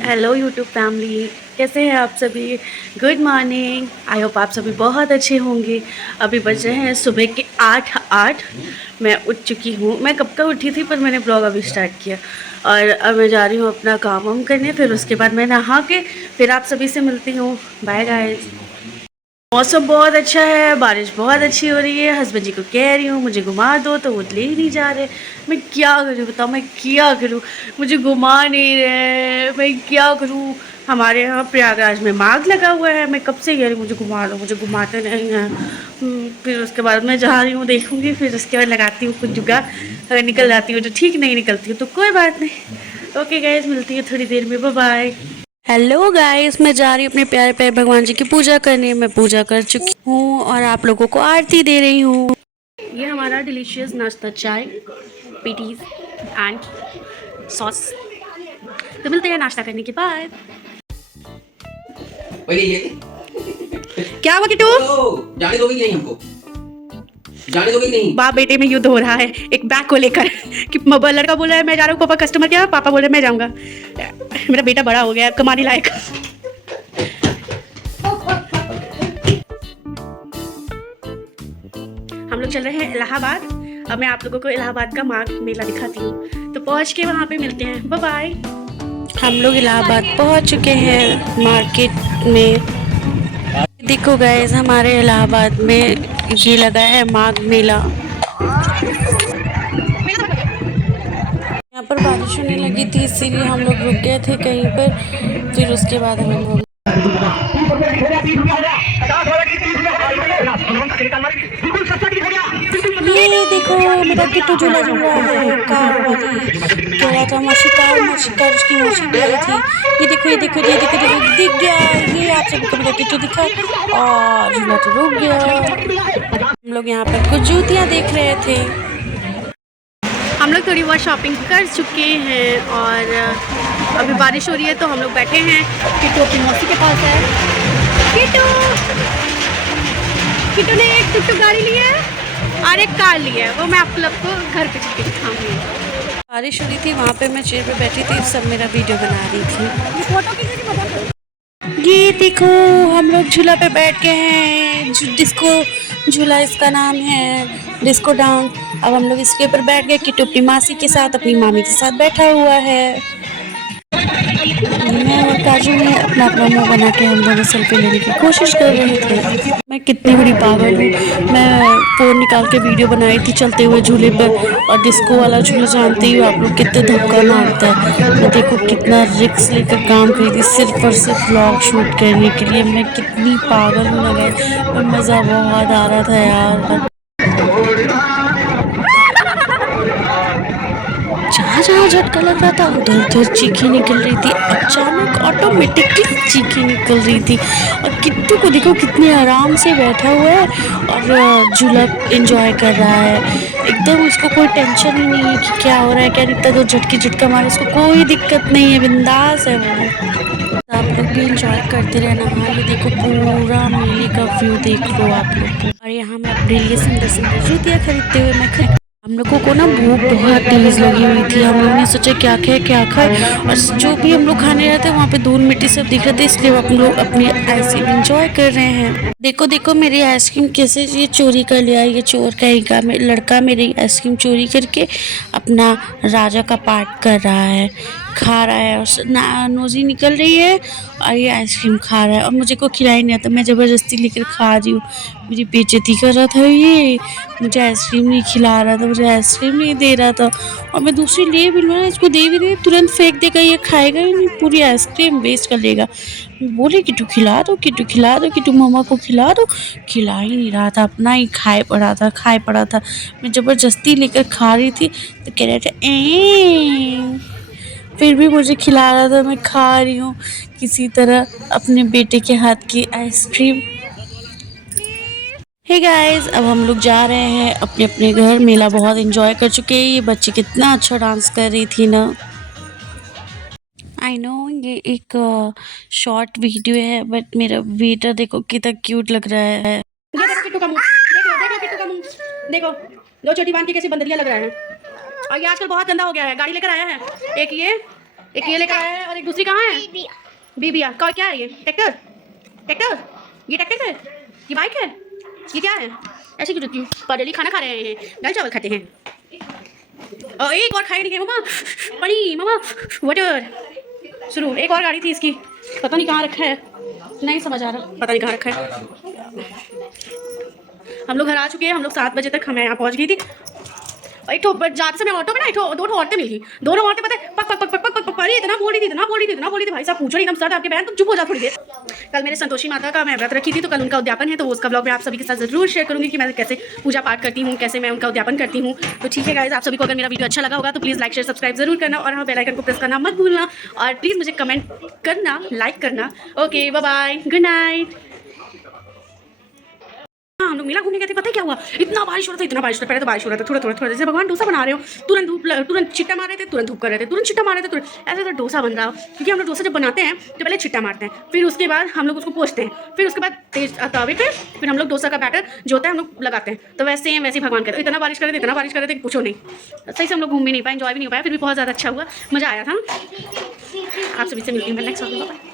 Hello YouTube family, कैसे हैं आप सभी। Good morning. आई होप आप सभी बहुत अच्छे होंगे। अभी बज रहे हैं सुबह के 8:08। मैं उठ चुकी हूँ। मैं कब का उठी थी पर मैंने ब्लॉग अभी स्टार्ट किया। और अब मैं जा रही हूँ अपना काम वाम करने, फिर उसके बाद मैं नहा के फिर आप सभी से मिलती हूँ। Bye guys. मौसम बहुत अच्छा है, बारिश बहुत अच्छी हो रही है। हस्बैंड जी को कह रही हूँ मुझे घुमा दो तो वो ले ही नहीं जा रहे। मैं क्या करूँ बताओ, मैं क्या करूँ। मुझे घुमा नहीं रहे, मैं क्या करूँ। हमारे यहाँ प्रयागराज में माघ लगा हुआ है। मैं कब से कह रही हूँ मुझे घुमा दो, मुझे घुमाते नहीं हैं। फिर उसके बाद मैं जा रही हूँ, देखूँगी, फिर उसके बाद लगाती हूँ कुछ जुगाड़। अगर निकल जाती हूँ तो ठीक, नहीं निकलती हूँ तो कोई बात नहीं। ओके गाइज, मिलती है थोड़ी देर में। Bye bye. हेलो गाइस, मैं जा रही हूँ अपने प्यारे प्यारे भगवान जी की पूजा करने। मैं पूजा कर चुकी हूँ और आप लोगों को आरती दे रही हूँ। ये हमारा डिलीशियस नाश्ता, चाय, पीटीज एंड सॉस। तो मिलते हैं नाश्ता करने के बाद। क्या हुआ किटू? जाने दोगे कि नहीं हमको? जाने दोगे कि नहीं? बाप बेटे में युद्ध हो रहा है एक बैग को लेकर कि लड़का बोल रहा है मैं जा रहा हूँ पापा कस्टमर के यहाँ, पापा बोल रहे हैं मैं जाऊँगा। मेरा बेटा बड़ा हो गया है, कमाने लायक। हम लोग चल रहे हैं इलाहाबाद। अब मैं आप लोगों को इलाहाबाद का माघ मेला दिखाती हूँ, तो पहुँच के वहाँ पे मिलते हैं। Bye bye. हम लोग इलाहाबाद पहुँच चुके हैं मार्केट में। देखो गाइस, हमारे इलाहाबाद में ये लगा है माघ मेला। यहाँ पर बारिश होने लगी थी, इसीलिए हम लोग रुक गए थे कहीं पर। फिर उसके बाद हम लोग ये देखो मेरा किट्टू झूला झूल रहा है। कार वाली कह रहा था मौसी कार, मौसी कार, उसकी मौसी कह रही थी। ये देखो ये देखो ये देखो देखो, दिख गया। ये आप सभी को मेरा किट्टू दिखा और झूला तो रुक गया। हम लोग यहाँ पर कुछ जूतियाँ देख रहे थे। हम लोग थोड़ी बहुत शॉपिंग कर चुके हैं और अभी बारिश हो रही है तो हम लोग बैठे हैं। किट्टू अपनी मौसी के पास है। किट्टू किट्टू ने एक टुक गाड़ी ली है और एक कार ली है, वो मैं आप लोग को घर पे चल के दिखाऊंगी। बारिश हो रही थी, वहाँ पे मैं चेयर पे बैठी थी, सब मेरा वीडियो बना रही थी। ये देखो हम लोग झूला पे बैठ गए हैं। डिस्को झूला इसका नाम है, डिस्को डाउन। अब हम लोग इसके ऊपर बैठ गए। किट्टू अपनी मासी के साथ, अपनी मामी के साथ बैठा हुआ है। मैं और काजू ने अपना अपना मुंह बना के हम दोनों सेल्फी लेने की कोशिश कर रहे थे। मैं कितनी बड़ी पागल हूँ। मैं फ़ोन निकाल के वीडियो बनाई थी चलते हुए झूले पर। और डिस्को वाला झूला जानते ही हो आप लोग कितने धक्का मारता है। मैं देखो कितना रिस्क लेकर काम करी थी सिर्फ और सिर्फ व्लॉग शूट करने के लिए। मैं कितनी पागल हूँ ना गाइस, पर मज़ा बहुत आ रहा था यार। जहाँ जहाँ झटका लग रहा था उधर उधर चीखें निकल रही थी। अचानक ऑटोमेटिकली चीखें निकल रही थी। और किट्टू को देखो कितने आराम से बैठा हुआ है और झूला एंजॉय कर रहा है। एकदम उसको कोई टेंशन ही नहीं है कि क्या हो रहा है क्या नहीं। इतना तो झटका मारे उसको कोई दिक्कत नहीं है, बिंदास है वो। आप लोग भी इंजॉय करते रहना। हाँ ये देखो पूरा मेले का व्यू देख लो आप लोग। और यहाँ मैं अपने लिए सुंदर सुंदर जूतियाँ खरीदते हुए मैं हम लोगों को ना भूख बहुत तेज लगी हुई थी। हम लोग ने सोचा क्या क्या खाए, और जो भी हम लोग खाने रहे थे वहाँ पे दूध मिट्टी सब दिख रहे थे, इसलिए हम लोग अपनी आइसक्रीम एंजॉय कर रहे हैं। देखो देखो मेरी आइसक्रीम कैसे ये चोरी कर लिया। ये चोर कहीं का लड़का मेरी आइसक्रीम चोरी करके अपना राजा का पार्ट कर रहा है, खा रहा है। और नोजी निकल रही है और ये आइसक्रीम खा रहा है और मुझे को खिलाई नहीं आता। मैं ज़बरदस्ती लेकर खा रही हूँ। मेरी बेइज्जती कर रहा था ये, मुझे आइसक्रीम नहीं खिला रहा था, मुझे आइसक्रीम नहीं दे रहा था। और मैं दूसरी ले भी लूँ ना, इसको दे भी दे तुरंत फेंक देगा, ये खाएगा ही नहीं, पूरी आइसक्रीम वेस्ट कर लेगा। बोले किट्टू खिला दो, किट्टू खिला दो, किट्टू मम्मा को खिला दो। खिला ही नहीं रहा था, अपना ही खाए पड़ा था। मैं ज़बरदस्ती लेकर खा रही थी तो कह रहे थे फिर भी मुझे खिला रहा था। मैं खा रही हूँ किसी तरह अपने बेटे के हाथ की आइसक्रीम। हे गाइस, अब हम लोग जा रहे हैं अपने अपने घर। मेला बहुत एंजॉय कर चुके हैं। ये बच्ची कितना अच्छा डांस कर रही थी ना। आई नो ये एक शॉर्ट वीडियो है, बट मेरा बेटा देखो कितना क्यूट लग रहा है। ये देखो किट्टू का मुंह, देखो किट्टू का मुंह, देखो दो चोटी बांध के कैसे बंदरिया लग रहा है। और ये आजकल बहुत गंदा हो गया है। गाड़ी लेकर आया है एक ये एक ये लेकर आया है और एक दूसरी कहाँ है? बीबिया का क्या है ये? ट्रैक्टर? ट्रैक्टर? ये ट्रैक्टर है? ये बाइक है? ये क्या है? ऐसे क्यों रुकी? डेली खाना खा रहे हैं, दाल चावल खाते हैं। और एक और खाए नहीं मम्मा, पानी मम्मा, वाटर। शुरू एक और गाड़ी थी इसकी, पता नहीं कहाँ रखा है, नहीं समझ आ रहा, पता नहीं कहाँ रखा है। हम लोग घर आ चुके हैं, हम लोग 7 बजे तक मैं यहाँ पहुँच गई थी। एक ठो जाते समय ऑटो में ना दो ठो औरतें मिली, दोनों औरतें पता है पक पक पक पक पक पक अरे इतना बोल रही थी भाई साहब पूछो नहीं, एकदम सर आपके बहन तुम चुप हो जा थोड़ी देर। कल मेरे संतोषी माता का मैं व्रत रखी थी, तो कल उनका उद्यापन है, तो उसका ब्लॉग मैं आप सभी के साथ जरूर शेयर करूंगी कि मैं कैसे पूजा पाठ करती हूँ, कैसे मैं उनका उद्यापन करती हूँ। तो ठीक है गाइस, आप सभी को अगर मेरा वीडियो अच्छा लगा होगा तो प्लीज़ लाइक शेयर सब्सक्राइब जरूर करना, और हाँ बेल आइकन को प्रेस करना मत भूलना, और प्लीज़ मुझे कमेंट करना, लाइक करना। Okay bye bye, good night. हाँ हम लोग मेला घूमने गए थे, पता है क्या हुआ, इतना बारिश हो रहा था, इतना बारिश हो रहा था, पहले तो बारिश हो रहा था थोड़ा जैसे भगवान डोसा बना रहे हो, तुरंत धूप तुरंत छिट्टा मार रहे थे, तुरंत धूप कर रहे थे, तुरंत छिट्टा मार रहे थे, तुरंत ऐसे तो डोसा बन रहा हो। क्योंकि हम लोग डोसा जब बनाते हैं तो पहले छिट्टा मारते हैं, फिर उसके बाद हम लोग उसको पोंछते हैं, फिर उसके बाद तेज तवे पे फिर हम लोग डोसा का बैटर जो होता है हम लोग लगाते हैं। तो वैसे ही भगवान कहते इतना बारिश कर रहे थे पूछो नहीं, सही से हम लोग घूम भी नहीं पाए, एंजॉय भी नहीं हो पाया, फिर भी बहुत ज़्यादा अच्छा हुआ, मज़ा आया था। आप सभी से मिलती हूँ मैं नेक्स्ट।